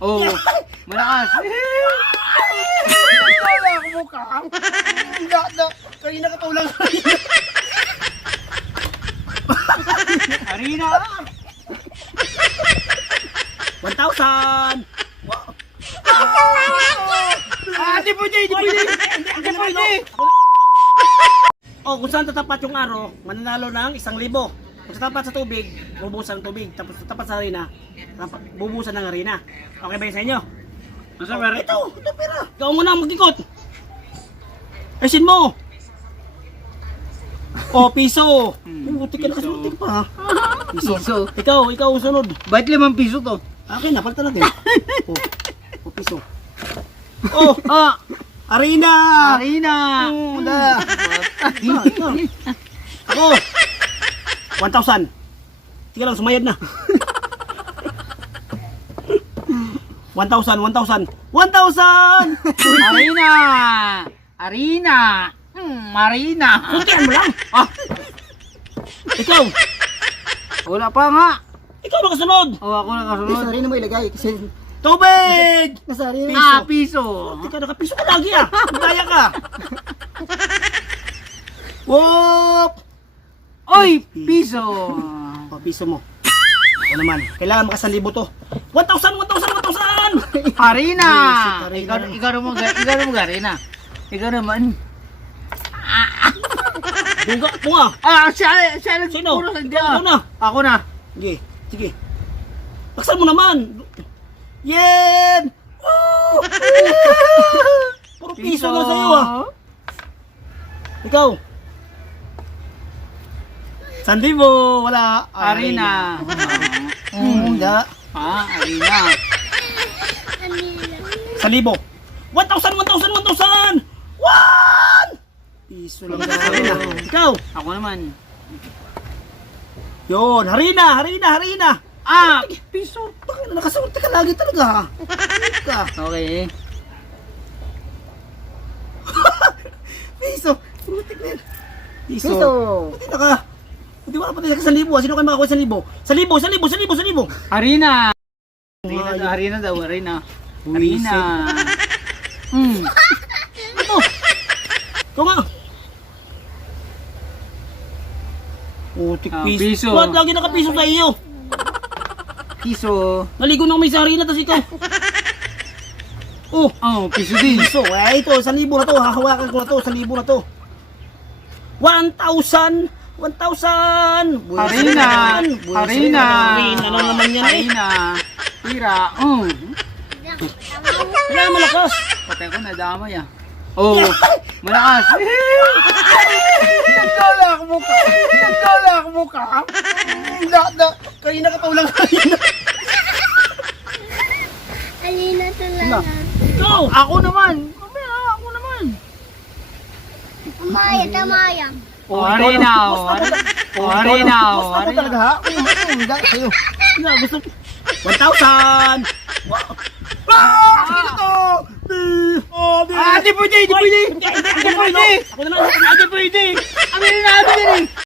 Oh, malakas. Wala ako mukha. Kanina ka pa ulang. Harina. 1,000. Di pwede, di pwede. Di pwede. Oh, kung saan tatapat yung aro, mananalo ng 1,000. Kung tatapat sa tubig, bubusan ng tubig. Tapos tatapat sa harina, bubusan ng harina. Okay ba yun sa inyo? Masa meron? Ito pera. Ikaw muna ang mag-ikot. Ayusin mo. Oh, piso. Buti ka nakasunod pa. Piso. Ikaw ang sunod. Ba't 5 piso to? Akin na, palitan natin. Oh, piso. Oh, harina. Harina. Wala. Ako. 1,000. Tika lang, sumayad na. 1,000. 1,000. Harina. Harina. Marina. Kuntian mo lang. Ikaw. Wala pa nga. Ikaw makasunod. Oh, ako na kasunod. Harina mo ilagay kasi Tubig. nasa harina. Piso. Tika, nakapiso ka lagi Daya ka. Whoop. Oy, piso. Oh, piso mo. Ano naman? Kailangan makasalibo to. 1,000. Harina. Harina. Ikaw mo harina. Ikaw naman. Duga mo nga. Siya Sino? puro sa Ikaw na. Ako na. Sige. Laksan mo naman. Yen! Woo! Puro piso na sa'yo Ikaw. 1,000. Wala. Harina. Wala. Harina. 1,000. 1,000. 1! Piso lang harina. Ikaw. Ako naman. Yun. Harina. Piso. Bakit nakasunod ka lagi talaga ka. Okay. Piso. Putik na yan. Piso. Piso. Puti na ka. Hindi wala pa tayo sa 1,000. Sino kayo makakuha 1,000? 1,000. Harina. Harina daw. Harina. Ano? Ikaw nga. Putik piso. Piso. Ba't lagi nakapiso sa iyo? Piso. Naligo na may sa harina, tas ikaw. Oh, Piso din. piso. Eh, ito, 1,000 na to. Hahawakan ko na to, 1,000 na to. 1,000. Harina. Harina. Ano naman yan Harina. Tira. Kailangan malakas. Patay ko na damay Oh, malakas. Wala ako mukha. Kanina ka pa ulang. Alina talaga. Ikaw. Ako naman. Ako naman. Tamaya. Harina. Harina. Gusto ko talaga ha. Hindi sa'yo. Gusto. 1,000. Ano to? Di pwede. Ako na lang. Pwede. Ang na din